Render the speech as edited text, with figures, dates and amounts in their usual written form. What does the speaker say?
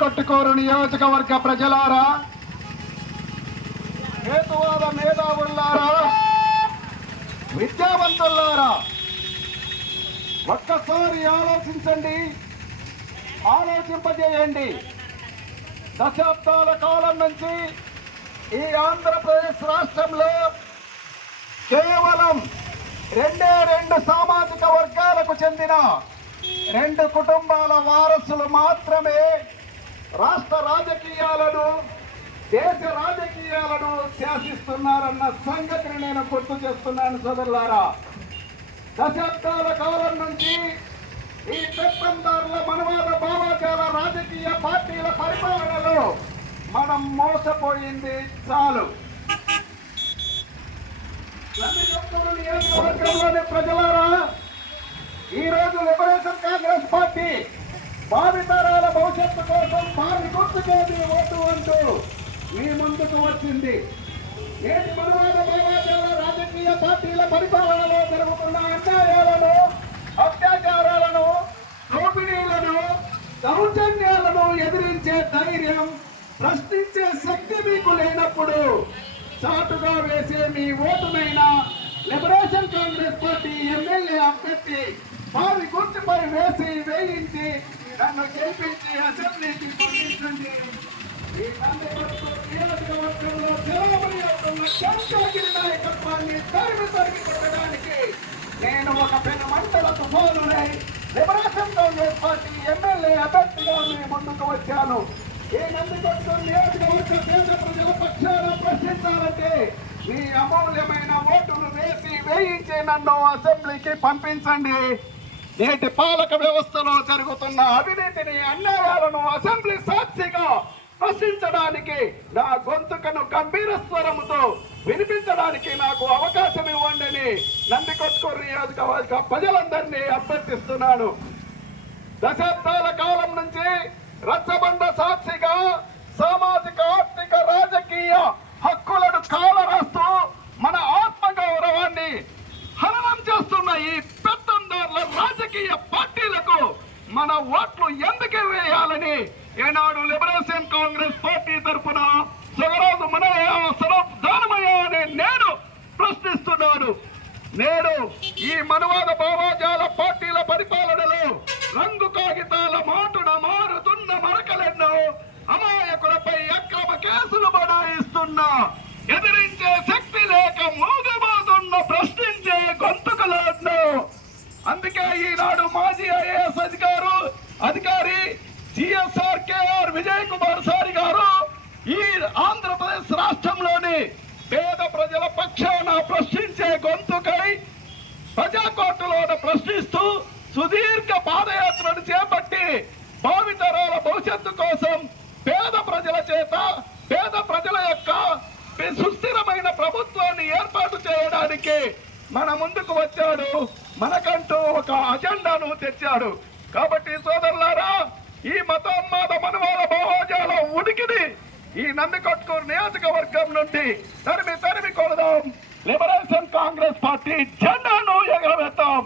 కొట్టుకోరు నియోజకవర్గ ప్రజలారా, హేతువాద మేధావులారా, విద్యావంతులారా, ఒక్కసారి ఆలోచించండి, ఆలోచింపజేయండి. దశాబ్దాల కాలం నుంచి ఈ ఆంధ్రప్రదేశ్ రాష్ట్రంలో కేవలం రెండు సామాజిక వర్గాలకు చెందిన 2 కుటుంబాల వారసులు మాత్రమే రాష్ట్ర రాజకీయాలను, దేశ రాజకీయాలను శాసిస్తున్నారన్న సంగతిని నేను గుర్తు చేస్తున్నాను సోదరులారా. దశాబ్దాల కాలం నుంచి ఈ పెత్తందారుల మనవాద భావజాల రాజకీయ పార్టీల పరిపాలనలో మనం మోసపోయింది చాలు. నియోజకవర్గంలోని ప్రజలారా, ఈరోజు లిబరేషన్ కాంగ్రెస్ పార్టీ భావితరాల భవిష్యత్తు కోసం భావి గుర్తుకేది ఓటు అంటూ మీ ముందుకు వచ్చింది. నేటి మనవాద భావజాల రాజకీయ పార్టీల పరిపాలనలో జరుగుతున్న అన్యాయాలను, అత్యాచారాలను, దోపిడీలను, దౌర్జన్యాలను ఎదిరించే ధైర్యం, ప్రశ్నించే శక్తి మీకు లేనప్పుడు చాటుగా వేసే మీ ఓటునైనా లిబరేషన్ కాంగ్రెస్ పార్టీ ఎమ్మెల్యే అభ్యర్థి వారి గుర్తుపై వేయించి నన్ను గెలిపించి అసెంబ్లీకి పంపించండి. ఈ నియోజకవర్గంలో జలమణి అవుతున్న చంద్రగిరి నాయకత్వాన్ని తరిమి కొట్టడానికి నేను ఒక పెద్ద మంటల తుఫానునై లిబరేషన్ కాంగ్రెస్ పార్టీ ఎమ్మెల్యే అభ్యర్థిగా మీ ముందుకు వచ్చాను. ఈ నందికొట్టు నియోజకవర్గ కేంద్ర ప్రజల పక్షాన ప్రశ్నించాలంటే మీ అమూల్యమైన ఓటును వేయించి నన్ను అసెంబ్లీకి పంపించండి. నేటి పాలక వ్యవస్థలో జరుగుతున్న అవినీతిని, అన్యాయాలను అసెంబ్లీ సాక్షిగా ప్రశ్నించడానికి, నా గొంతుకను గంభీర స్వరముతో వినిపించడానికి నాకు అవకాశం ఇవ్వండి నందికొట్టు నియోజకవర్గ ప్రజలందరినీ అభ్యర్థిస్తున్నాను. దశాబ్దాల కాలం నుంచి రచ్చబండ సాక్షిగా సామాజిక, ఆర్థిక, రాజకీయ హక్కులను కాలరాస్తూ మన ఆత్మగౌరవాన్ని హననం చేస్తున్న ఈ పెత్తందారుల రాజకీయ పార్టీలకు మన ఓట్లు ఎందుకు వేయాలని ఏనాడు లిబరేషన్ కాంగ్రెస్ పార్టీ తరఫున శివరాజు మనయ్య, సరఫ్ దానమయ్య అనే నేను ప్రశ్నిస్తున్నాను. నేడు ఈ మనవాద భావజాల పార్టీల పరిపాలనలో రంగు కాగితాల మాటున మారుతున్న మరకలెన్నో, అమాయకులపై అక్రమ కేసులు బనాయిస్తున్నా, ఎదిరించే శక్తి లేక మూగబోతున్న ప్రశ్నించే గొంతుకలను. అందుకే ఈనాడు మాజీ ఐఏఎస్ అధికారి జిఎస్ఆర్ విజయ్ కుమార్ సారి గారు ఈ ఆంధ్రప్రదేశ్ రాష్ట్రంలోని పేద ప్రజల పక్షాన ప్రశ్నించే గొంతుకై ప్రజాకోర్టులో ప్రశ్నిస్తూ సుదీర్ఘ పాదయాత్రను చేపట్టి భావితరాల భవిష్యత్తు కోసం పేద ప్రజల చేత, పేద ప్రజల యొక్క సుస్థిరమైన ప్రభుత్వాన్ని ఏర్పాటు చేయడానికి మన ముందుకు వచ్చాడు. మనకంటూ ఒక అజెండాను తెచ్చాడు. కాబట్టి సోదరులారా, ఈ మతోన్మాద మనవాద భావజాల ఉనికిని ఈ నందికొట్టు నియోజకవర్గం నుండి తరిమి కొడదాం. లిబరేషన్ కాంగ్రెస్ పార్టీ జెండాను ఎగరవేద్దాం.